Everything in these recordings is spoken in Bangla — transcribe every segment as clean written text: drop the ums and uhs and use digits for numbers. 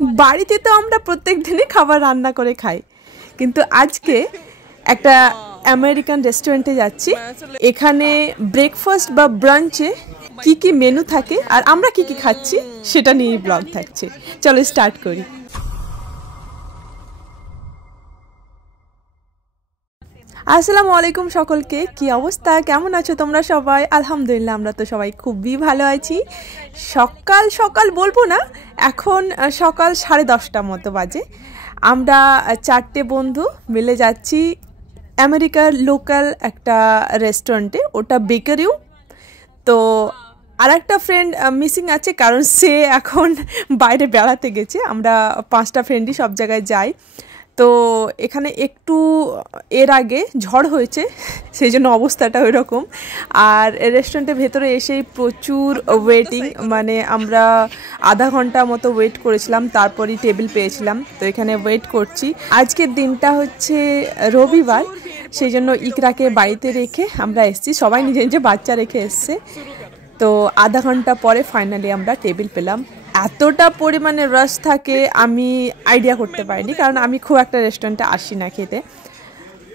বাড়িতে তো আমরা প্রত্যেক দিনই খাবার রান্না করে খাই, কিন্তু আজকে একটা আমেরিকান রেস্টুরেন্টে যাচ্ছি। এখানে ব্রেকফাস্ট বা ব্রাঞ্চে কি কি মেনু থাকে আর আমরা কি কি খাচ্ছি সেটা নিয়ে ব্লগ থাকছে। চলো স্টার্ট করি। আসসালামু আলাইকুম সকলকে, কি অবস্থা, কেমন আছো তোমরা সবাই? আলহামদুলিল্লাহ আমরা তো সবাই খুবই ভালো আছি। সকাল সকাল বলবো না, এখন সকাল 10:30 মতো বাজে। আমরা 4টে বন্ধু মিলে যাচ্ছি আমেরিকার লোকাল একটা রেস্টুরেন্টে, ওটা বেকারিও। তো আর একটা ফ্রেন্ড মিসিং আছে, কারণ সে এখন বাইরে বেড়াতে গেছে। আমরা 5টা ফ্রেন্ডই সব জায়গায় যাই। তো এখানে একটু এর আগে ঝড় হয়েছে, সেই জন্য অবস্থাটা ওই রকম। আর রেস্টুরেন্টের ভেতরে এসেই প্রচুর ওয়েটিং, মানে আমরা আধা ঘন্টা মতো ওয়েট করেছিলাম, তারপরই টেবিল পেয়েছিলাম। তো এখানে ওয়েট করছি। আজকের দিনটা হচ্ছে রবিবার, সেই জন্য ইকরাকে বাড়িতে রেখে আমরা এসেছি। সবাই নিজে নিজে বাচ্চা রেখে এসছে। তো আধা ঘন্টা পরে ফাইনালি আমরা টেবিল পেলাম। এতটা পরিমাণে রাশ থাকে আমি আইডিয়া করতে পারিনি, কারণ আমি খুব একটা রেস্টুরেন্টে আসি না খেতে।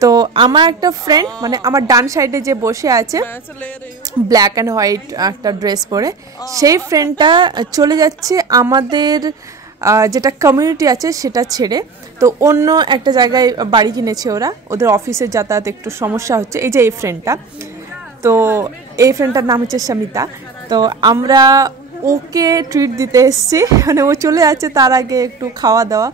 তো আমার একটা ফ্রেন্ড, মানে আমার ডান সাইডে যে বসে আছে ব্ল্যাক অ্যান্ড হোয়াইট একটা ড্রেস পরে, সেই ফ্রেন্ডটা চলে যাচ্ছে আমাদের যেটা কমিউনিটি আছে সেটা ছেড়ে। তো অন্য একটা জায়গায় বাড়ি কিনেছে ওরা, ওদের অফিসের যাতায়াত একটু সমস্যা হচ্ছে। এই যে এই ফ্রেন্ডটা, তো এই ফ্রেন্ডটার নাম হচ্ছে সমিতা। তো আমরা ওকে ট্রিট দিতে এসেছি, মানে ও চলে যাচ্ছে তার আগে একটু খাওয়া দাওয়া।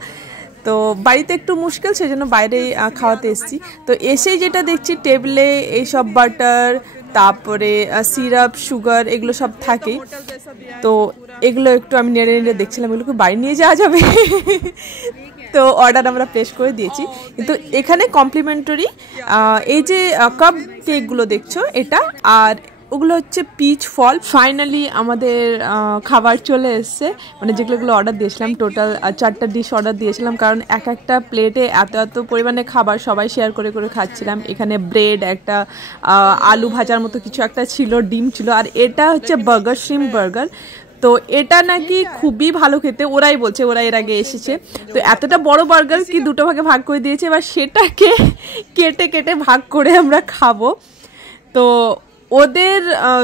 তো বাড়িতে একটু মুশকিল, সেই জন্য বাইরেই খাওয়াতে এসেছি। তো এসেই যেটা দেখছি টেবিলে এইসব বাটার, তারপরে সিরাপ, সুগার, এগুলো সব থাকেই। তো এগুলো একটু আমি নেড়ে নেড়ে দেখছিলাম, এগুলোকে বাড়ি নিয়ে যাওয়া যাবে। তো অর্ডার আমরা প্লেস করে দিয়েছি। কিন্তু এখানে কমপ্লিমেন্টারি এই যে কাপ কেকগুলো দেখছো এটা, আর ওগুলো হচ্ছে পিচ ফল। ফাইনালি আমাদের খাবার চলে এসছে, মানে যেগুলো অর্ডার দিয়েছিলাম। টোটাল 4টা ডিশ অর্ডার দিয়েছিলাম, কারণ এক একটা প্লেটে এত পরিমাণে খাবার সবাই শেয়ার করে করে খাচ্ছিলাম। এখানে ব্রেড, একটা আলু ভাজার মতো কিছু একটা ছিল, ডিম ছিল, আর এটা হচ্ছে বার্গার, শ্রিম্প বার্গার। তো এটা নাকি খুবই ভালো খেতে, ওরাই বলছে, ওরা এর আগে এসেছে। তো এতটা বড় বার্গার কি 2টো ভাগে ভাগ করে দিয়েছে, এবার সেটাকে কেটে কেটে ভাগ করে আমরা খাবো। তো ওদের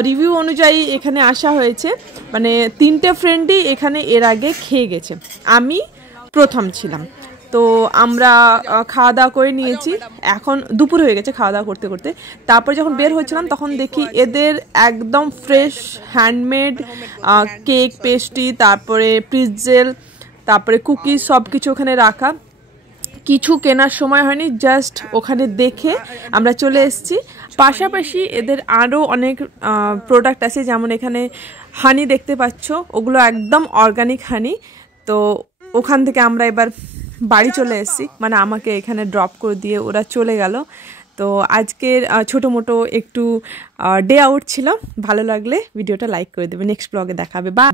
রিভিউ অনুযায়ী এখানে আসা হয়েছে, মানে 3টে ফ্রেন্ডই এখানে এর আগে খেয়ে গেছে, আমি প্রথম ছিলাম। তো আমরা খাওয়া দাওয়া করে নিয়েছি, এখন দুপুর হয়ে গেছে খাওয়া দাওয়া করতে করতে। তারপর যখন বের হচ্ছিলাম তখন দেখি এদের একদম ফ্রেশ হ্যান্ডমেড কেক, পেস্ট্রি, তারপরে প্রিটজেল, তারপরে কুকিজ, সব কিছু ওখানে রাখা। কিছু কেনার সময় হয়নি, জাস্ট ওখানে দেখে আমরা চলে এসেছি। পাশাপাশি এদের আরও অনেক প্রোডাক্ট আছে, যেমন এখানে হানি দেখতে পাচ্ছ, ওগুলো একদম অর্গানিক হানি। তো ওখান থেকে আমরা এবার বাড়ি চলে এসেছি, মানে আমাকে এখানে ড্রপ করে দিয়ে ওরা চলে গেল। তো আজকের ছোটো মোটো একটু ডে আউট ছিল। ভালো লাগলে ভিডিওটা লাইক করে দেবে। নেক্সট ব্লগে দেখাবে। বা